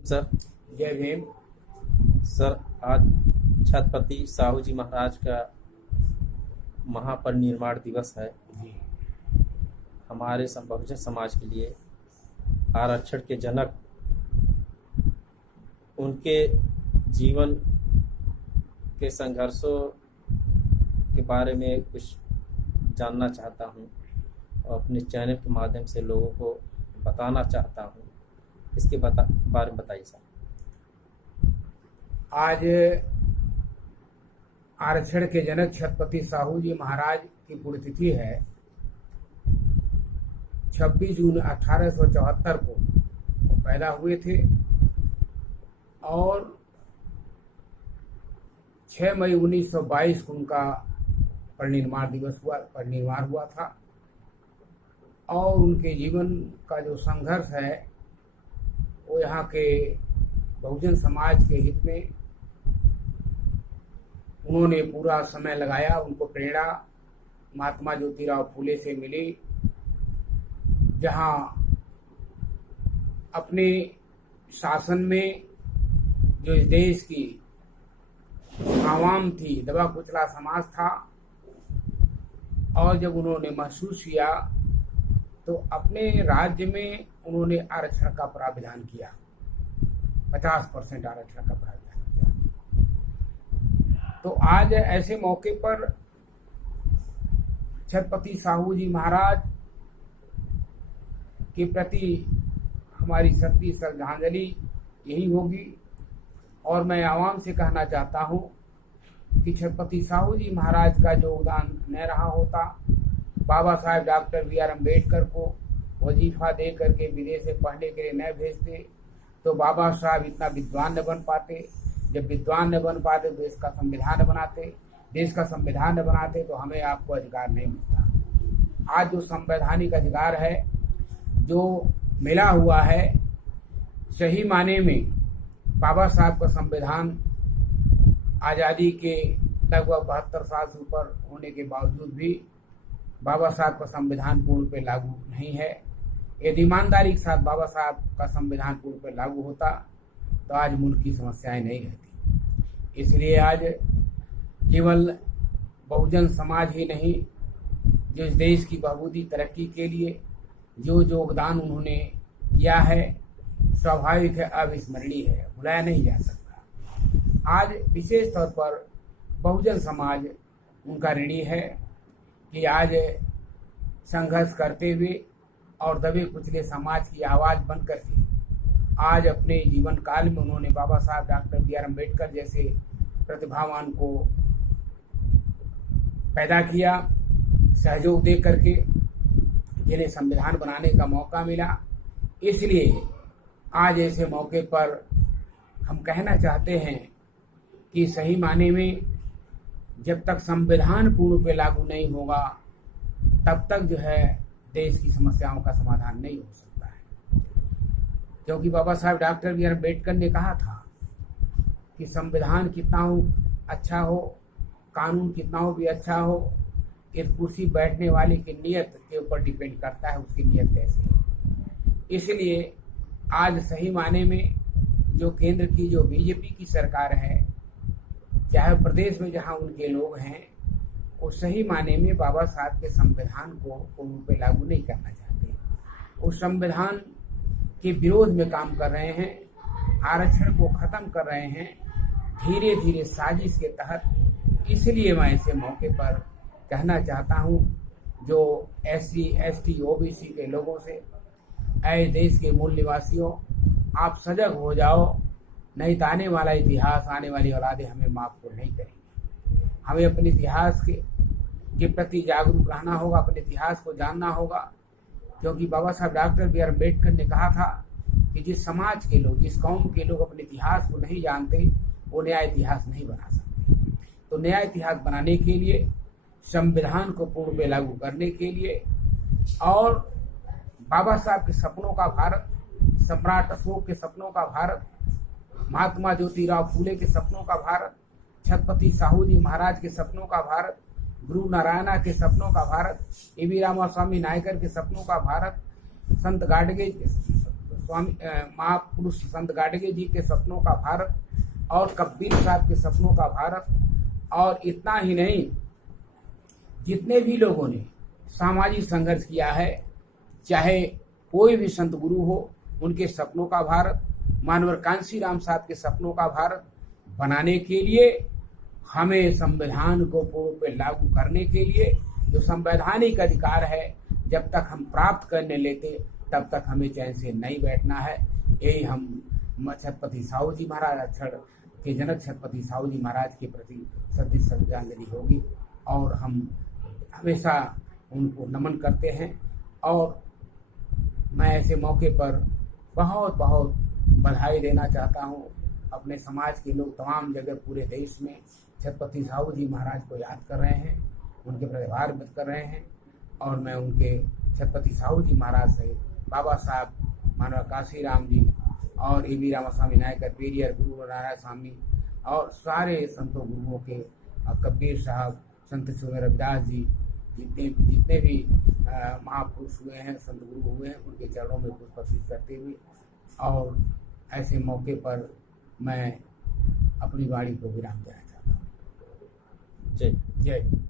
Sir. जय Bhim. Sir, आज छत्रपति साहू जी महाराज का महापरिनिर्वाण दिवस है। जी। हमारे बहुजन समाज के लिए आरक्षण के जनक, उनके जीवन के संघर्षों के बारे में कुछ जानना चाहता हूँ और अपने चैनल के माध्यम से लोगों को बताना चाहता हूँ। इसके बारे में बताइए सर। आज आरक्षण के जनक छत्रपति साहू जी महाराज की पुण्यतिथि है। 26 जून 1874 को वो पैदा हुए थे और 6 मई 1922 को उनका परिनिर्वाण हुआ था। और उनके जीवन का जो संघर्ष है वो यहाँ के बहुजन समाज के हित में उन्होंने पूरा समय लगाया। उनको प्रेरणा महात्मा ज्योतिराव फूले से मिली, जहाँ अपने शासन में जो इस देश की आवाम थी, दबा कुचला समाज था, और जब उन्होंने महसूस किया तो अपने राज्य में उन्होंने आरक्षण का प्रावधान किया। 50% आरक्षण का प्रावधान किया। तो आज ऐसे मौके पर छत्रपति साहू जी महाराज के प्रति हमारी सच्ची श्रद्धांजलि यही होगी। और मैं आवाम से कहना चाहता हूँ कि छत्रपति साहू जी महाराज का योगदान न रहा होता, बाबा साहेब डॉक्टर बी.आर. अम्बेडकर को वजीफा दे करके विदेश से पढ़ने के लिए न भेजते तो बाबा साहब इतना विद्वान न बन पाते। जब विद्वान न बन पाते तो देश का संविधान बनाते। देश का संविधान न बनाते तो हमें आपको अधिकार नहीं मिलता। आज जो संवैधानिक अधिकार है जो मिला हुआ है, सही माने में बाबा साहब का संविधान आज़ादी के लगभग 72 साल से ऊपर होने के बावजूद भी बाबा साहब का संविधान पूर्ण पे लागू नहीं है। यदि ईमानदारी के साथ बाबा साहब का संविधान पूर्ण पे लागू होता तो आज मुल्क की समस्याएं नहीं रहती। इसलिए आज केवल बहुजन समाज ही नहीं, जो इस देश की बहबूदी तरक्की के लिए जो योगदान उन्होंने किया है, स्वाभाविक है, अविस्मरणीय है, भुलाया नहीं जा सकता। आज विशेष तौर पर बहुजन समाज उनका ऋणी है कि आज संघर्ष करते हुए और दबे कुचले समाज की आवाज़ बन करके आज अपने जीवन काल में उन्होंने बाबा साहब डॉक्टर बी.आर. अम्बेडकर जैसे प्रतिभावान को पैदा किया, सहयोग दे करके जिन्हें संविधान बनाने का मौका मिला। इसलिए आज ऐसे मौके पर हम कहना चाहते हैं कि सही माने में जब तक संविधान पूर्ण पे लागू नहीं होगा तब तक जो है देश की समस्याओं का समाधान नहीं हो सकता है। क्योंकि बाबा साहब डॉक्टर बी.आर. अम्बेडकर ने कहा था कि संविधान कितना हो अच्छा हो, कानून कितना हो भी अच्छा हो, इस कुर्सी बैठने वाले की नीयत के ऊपर डिपेंड करता है उसकी नीयत कैसी है। इसलिए आज सही माने में जो केंद्र की जो बीजेपी की सरकार है, चाहे प्रदेश में जहां उनके लोग हैं, वो सही माने में बाबा साहब के संविधान को पूर्ण पे लागू नहीं करना चाहते। उस संविधान के विरोध में काम कर रहे हैं, आरक्षण को खत्म कर रहे हैं धीरे धीरे साजिश के तहत। इसलिए मैं ऐसे मौके पर कहना चाहता हूँ जो SC, ST, OBC के लोगों से, ऐ देश के मूल निवासियों, आप सजग हो जाओ, नहीं तो आने वाला इतिहास, आने वाली औलादें हमें माफ को नहीं करेंगी। हमें अपने इतिहास के प्रति जागरूक रहना होगा, अपने इतिहास को जानना होगा। क्योंकि बाबा साहब डॉक्टर बी.आर. अम्बेडकर ने कहा था कि जिस समाज के लोग, जिस कौम के लोग अपने इतिहास को नहीं जानते वो नया इतिहास नहीं बना सकते। तो नया इतिहास बनाने के लिए, संविधान को पूर्ण में लागू करने के लिए और बाबा साहब के सपनों का भारत, सम्राट अशोक के सपनों का भारत, महात्मा ज्योतिराव फूले के सपनों का भारत, छत्रपति साहू जी महाराज के सपनों का भारत, गुरु नारायणा के सपनों का भारत, ए.वी. रामास्वामी नायकर के सपनों का भारत, संत गाडगे स्वामी महापुरुष संत गाडगे जी के सपनों का भारत और कबीर साहब के सपनों का भारत, और इतना ही नहीं, जितने भी लोगों ने सामाजिक संघर्ष किया है, चाहे कोई भी संत गुरु हो, उनके सपनों का भारत, मानवर कांसी राम साहब के सपनों का भारत बनाने के लिए हमें संविधान को पूर्ण पे लागू करने के लिए जो संवैधानिक अधिकार है, जब तक हम प्राप्त करने लेते तब तक हमें चैन से नहीं बैठना है। यही हम छत्रपति साहू जी महाराज, अक्षर के जनक छत्रपति साहू जी महाराज के प्रति श्रद्धांजलि होगी, और हम हमेशा उनको नमन करते हैं। और मैं ऐसे मौके पर बहुत बहुत बधाई देना चाहता हूँ। अपने समाज के लोग तमाम जगह पूरे देश में छत्रपति साहू जी महाराज को याद कर रहे हैं, उनके प्रति आभार व्यक्त कर रहे हैं, और मैं उनके छत्रपति साहू जी महाराज से बाबा साहब मानव काशी राम जी और ए.वी. रामास्वामी नायकर पेरियर, गुरु नारायण स्वामी और सारे संतों गुरुओं के, कबीर साहब, संत शिव रविदास जी, जितने भी महापुरुष हुए हैं, संत गुरु हुए हैं, उनके चरणों में पुष्प अर्पित करते हुए, और ऐसे मौके पर मैं अपनी वाणी को विराम देना चाहता हूँ। जय जय।